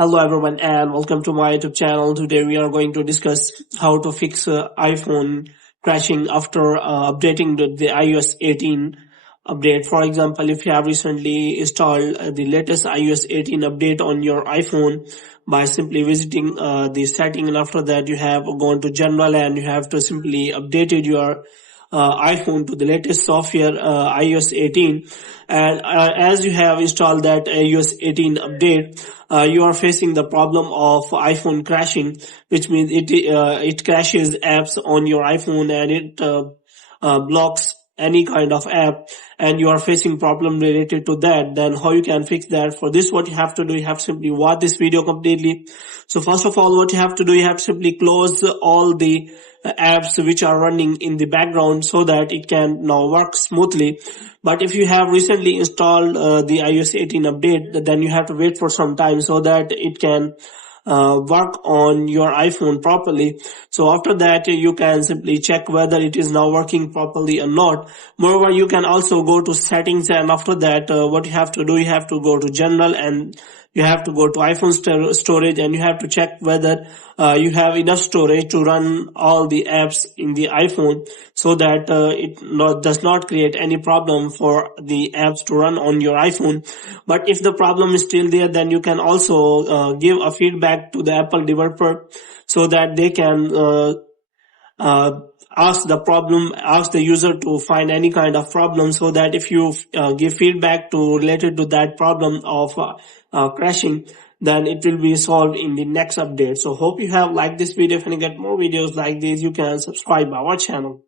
Hello everyone and welcome to my YouTube channel. Today we are going to discuss how to fix iPhone crashing after updating the iOS 18 update. For example, if you have recently installed the latest iOS 18 update on your iPhone by simply visiting the setting, and after that you have gone to general and you have to simply updated your iPhone to the latest software iOS 18, and as you have installed that iOS 18 update, you are facing the problem of iPhone crashing, which means it crashes apps on your iPhone, and it blocks any kind of app, and you are facing problem related to that. Then how you can fix that? For this, what you have to do, you have to simply watch this video completely. So first of all, what you have to do, you have to simply close all the apps which are running in the background so that it can now work smoothly. But if you have recently installed the iOS 18 update, then you have to wait for some time so that it can work on your iPhone properly. So after that, you can simply check whether it is now working properly or not. Moreover, you can also go to settings, and after that, what you have to do, you have to go to general and you have to go to iPhone storage, and you have to check whether you have enough storage to run all the apps in the iPhone, so that does not create any problem for the apps to run on your iPhone. But if the problem is still there, then you can also give a feedback to the Apple developer so that they can ask the user to find any kind of problem, so that if you give feedback related to that problem of crashing, then it will be solved in the next update. So hope you have liked this video. If you get more videos like this, you can subscribe our channel.